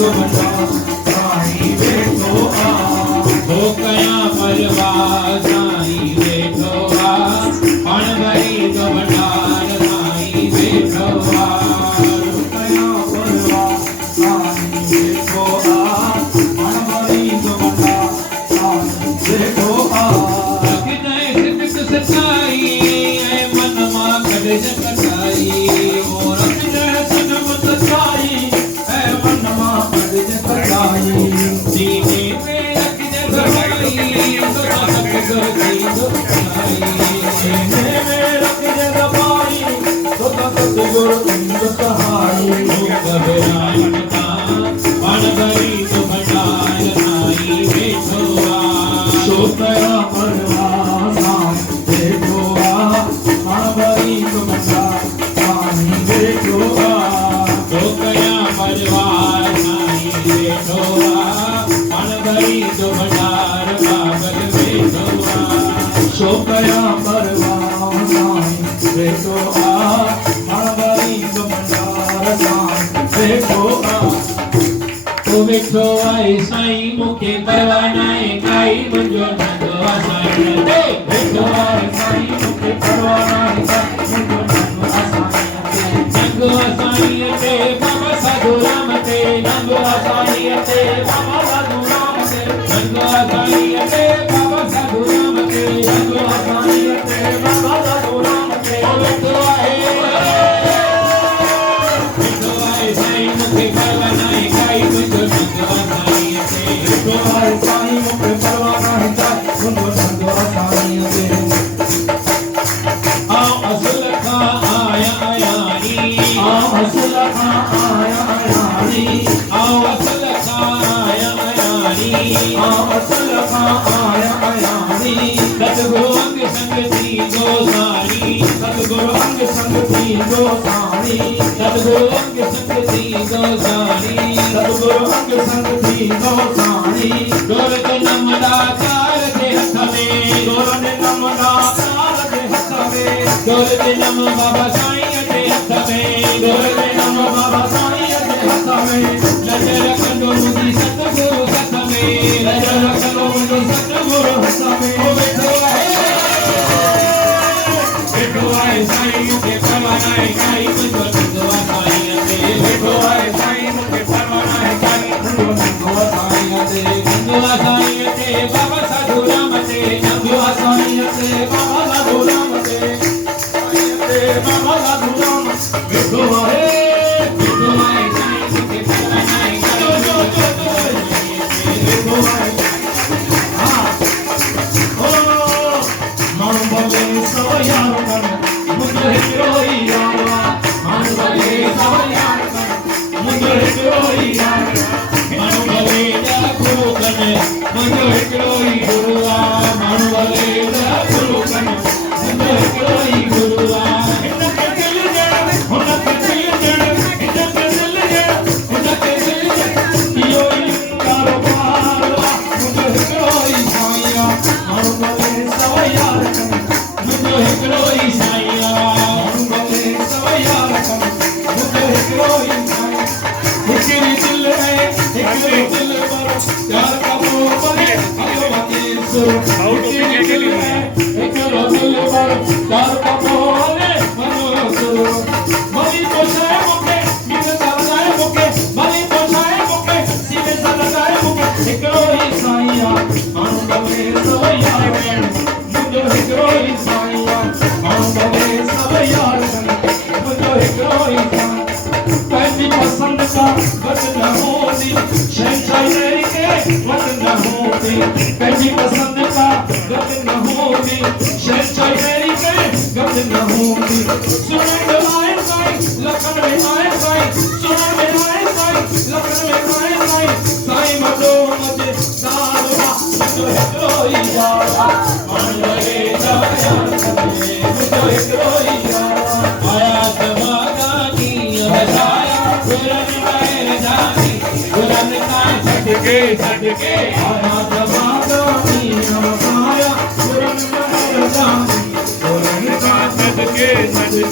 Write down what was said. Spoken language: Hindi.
तो बता साईं वेठो आ हो कया परवाह साईं वेठो आ पण भरी तो भंडार साईं वेठो आ हो कया परवाह साईं वेठो आ पण भरी तो भंडार साईं वेठो आ कितने सिद्ध सच्चाई ऐ मन मां कड़े जगताई ओ रखने सनम सच्चाई ऐ मन मां कड़े जगताई दीने में रखने दवाई तो सतगुर की दुआई दीने में रखने दवाई तो सतगुर की दुआई घबराहट का मन भरी तो भंडार साईं वेठो आ सो कया परवाह साईं वेठो आ मन भरी तो भंडार साईं वेठो आ सो कया परवाह साईं वेठो आ मन भरी तो भंडार बाबल वेठो आ सो कया परवाह साईं वेठो आ मन भरी तो भंडार साईं वेठो आ ओ वेठो आए साईं मुखे परवाह नाहे काई मुंहिंजो नंदो आ साईं ते वेठो आए साईं मुखे परवाह नाहे काई मुंहिंजो नंदो आ साईं ते नंदो आ साईं ते बाबा साधू राम ते नंदो आ साईं ते बाबा साधू राम ते नंदो आ साईं ते बाबा साधू राम ते नंदो आ साईं ते बाबा साधू राम ते ओ वेठो आए साईं मुखे परवाह नाहे काई मुंहिंजो नंदो आ साईं ते वेठो आए साईं मुखे परवाह नाहे काई मुंहिंजो नंदो आ साईं ते आओ असल खां आया आयानी आओ असल खां आया आयानी आओ असल खां आया आयानी आओ असल खां आया आयानी सतगुरु अंग संग थी गोसाणी सतगुरु अंग संग थी गोसाणी सतगुरु अंग संग थी गोसाणी सतगुरु अंग संग थी गोसाणी डोर के नमदा कार दे हथ में डोर ने नमदा कार दे हथ में डोर के नम बाबा साईं दे हथ में डोर के नम बाबा साईं दे हथ में नजर रखो मुझी सतगुरु हथ में नजर रखो मुझी सतगुरु हथ में ओ बैठो आए साईं मुखे परवाह नाहे काई मुंहिंजो नंदो आ साईं ते वेठो आए साईं मुखे परवाह नाहे काई मुंहिंजो नंदो आ साईं ते नंदो आ साईं ते बाबा साधू राम ते नंदो आ साईं ते बाबा साधू राम ते साईं ते बाबा साधू राम वेठो आए साईं मुखे परवाह नाहे काई वेठो आए हां ओ माण्हू भले सो यार कर मुंहिंजो हिकिड़ो ई यार माण्हू भले सो यार कर मुंहिंजो हिकिड़ो ई यार माण्हू भले गुरू कनि मुंहिंजो हिकिड़ो ई गुरू आहे माण्हू भले गुरू कनि मुंहिंजो हिकिड़ो ई गुरू आहे हिनखे दिल ॾियण हुनखे दिल ॾियण हिनखे दिल ॾियण हुनखे दिल ॾियण इहो ई कारोबार आहे मुंहिंजो हिकिड़ो ई साईं आहे माण्हू भले सो यार कनि मुंहिंजो हिकिड़ो ई साईं आहे माण्हू भले सो यार कनि मुंहिंजो हिकिड़ो ई साईं हिकिड़ी दिल है हिकिड़ो दिल पर प्यार का मोह पले भगवती सुर हिकिड़ी दिल है हिकिड़ो दिल पर प्यार का मोह पले भगवती सुर मरी पोछाए मुखे मीने लगाए मुखे मरी पोछाए मुखे सीने से लगाए मुखे हिकिड़ो ई साईं आहे माण्हू भले सो यार कनि मुंहिंजो हिकिड़ो ई साईं आहे माण्हू भले सो यार कनि मुंहिंजो हिकिड़ो ई साईं पंहिंजी पसंदि का घटि न हूंदी शहंशाही के वट न हूंदी पंहिंजी पसंदि का घटि न हूंदी शहंशाही के घटि न हूंदी सुणण में आए साईं लखन में आए साईं सुणण में आए साईं लखन में आए साईं साईं मॾो मजे दारुआ मुंहिंजो हिकिड़ो ई यार माण्हू भले सो यार कनि मुंहिंजो हिकिड़ो ई यार आया तमागा ॾींहं हसाया गुरनि महर जानी गुरनि खां सदके आया तमागा ॾींहं हसाया गुरनि महर जानी गुरनि खां सदके